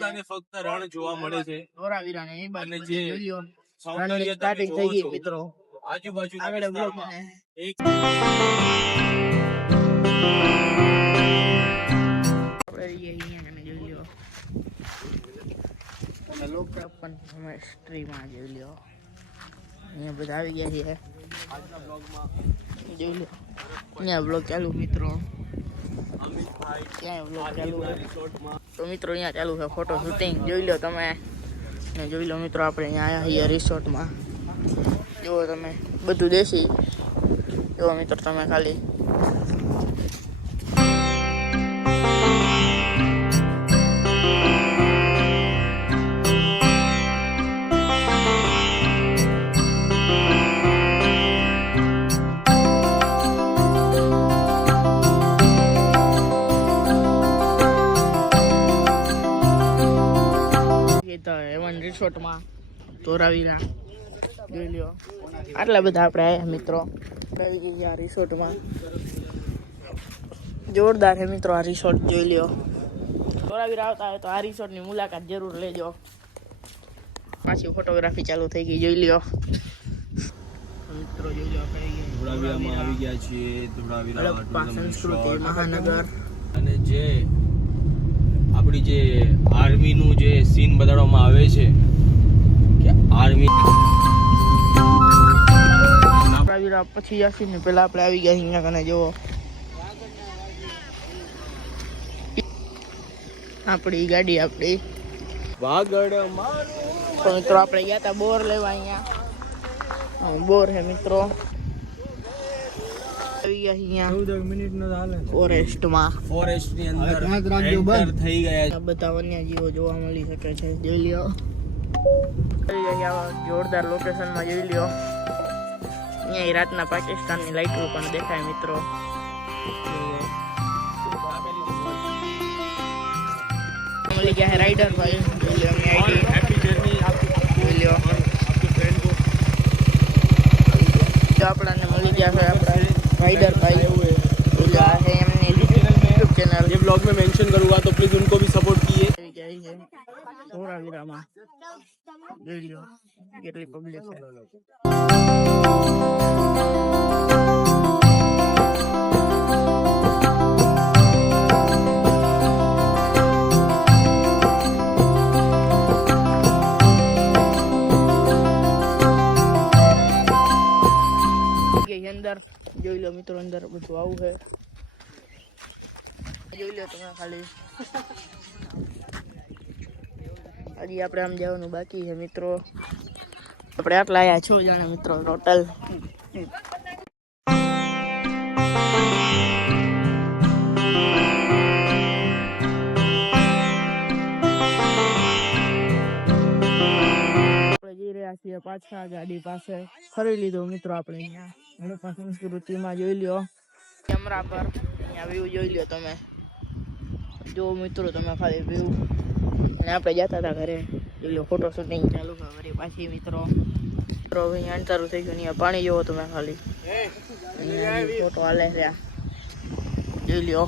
ફક્ત અને ફક્ત રણ જોવા મળે છે. ધોરાવીરાને એ બાજુ અને જે જોઈ લો સૌંદર્ય સ્ટાર્ટિંગ તમે થઈ જોવો ગઈ છો, મિત્રો આજુબાજુ આગળ બ્લોક એક તમે જોઈ લો પણ તમે સ્ટ્રીમાં જોઈ લો અહીંયા બધા આવી ગયા છે આજના બ્લોગમાં જોઈ લો અહીંયા બ્લોગ ચાલુ મિત્રો અમિતભાઈ ક્યાંય બ્લોગ ચાલુ આર્મીના છે રિસોર્ટમાં તો મિત્રો અહીંયા ચાલુ છે ફોટો શૂટિંગ જોઈ લો તમે ને જોઈ લો મિત્રો આપણે અહીંયા આવ્યા છીએ રિસોર્ટમાં જુઓ તમે બધું દેશી જુઓ મિત્રો તમે ખાલી એવન રિસોર્ટમાં ધોરાવીરા જોઈ લ્યો આટલા બધા આપણે આવ્યા મિત્રો આવી ગયા રિસોર્ટમાં જોરદાર છે મિત્રો આ રિસોર્ટ જોઈ લ્યો ધોરાવીરા આવતા હોય તો આ રિસોર્ટની મુલાકાત જરૂર લેજો પાછી ફોટોગ્રાફી ચાલુ થઈ ગઈ જોઈ લ્યો મિત્રો જોઈ લો આપણે ધોળાવીરામાં આવી ગયા છીએ. ધોળાવીરા હડપ્પા સંસ્કૃતિ મહાનગર અને જે આપણી જે આર્મીનું જે સીન બતાડવામાં આવે છે કે આર્મી ધોરાવીરા પછી જશું ને પેલા આપણે આવી ગયા અહીંયા કને જુઓ આપણી ગાડી આપણી વાગડ તો મિત્રો આપણે ગયા હતા બોર લેવા અહીંયા બોર હે મિત્રો આવી ગયા અહીંયા 14 મિનિટનો હાલે ફોરેસ્ટમાં ફોરેસ્ટની અંદર એન્ટર થઈ ગયા છે. આ બધા વન્યજીવો જોવા મળી શકે છે જોઈ લ્યો આવી ગયા આવા જોરદાર લોકેશનમાં જોઈ લ્યો અહીંયા રાતના પાકિસ્તાનની લાઈટો પણ દેખાય મિત્રો મળી ગયા છે રાઈડર ભાઈ જોઈ લ્યો એમની આઈડી હેપી જર્ની જોઈ લ્યો જો આપણને મળી ગયા છે આપણા राइडर भाई बोला है हमने यूट्यूब चैनल ये ब्लॉग में मेंशन करूंगा तो प्लीज उनको भी सपोर्ट कीजिए. क्या है धोरावीराમાં જોઈ લો કેટલી પબ્લિક છે અંદર જોઈ લો મિત્રો અંદર બધું આવું છે જોઈ લો તમે ખાલી હજી આપણે આમ જવાનું બાકી છે મિત્રો આપણે આટલા આવ્યા 6 જણા મિત્રો ટોટલ આપણે જઈ રહ્યા છીએ પાછા ગાડી પાસે ફરી લીધો મિત્રો આપણે અહીંયા હડપ્પા સંસ્કૃતિમાં જોઈ લ્યો કેમેરા પર અહીંયા વ્યૂ જોઈ લ્યો તમે જો મિત્રો તમે ખાલી વ્યૂ અને આપણે જતા હતા ઘરે જોઈ લો ફોટો શૂટિંગ ચાલુ છે વળી પાછી મિત્રો અહીંયા અંધારું થઈ ગયું અહીંયા પાણી જોવો તમે ખાલી ફોટો હાલે છે જોઈ લ્યો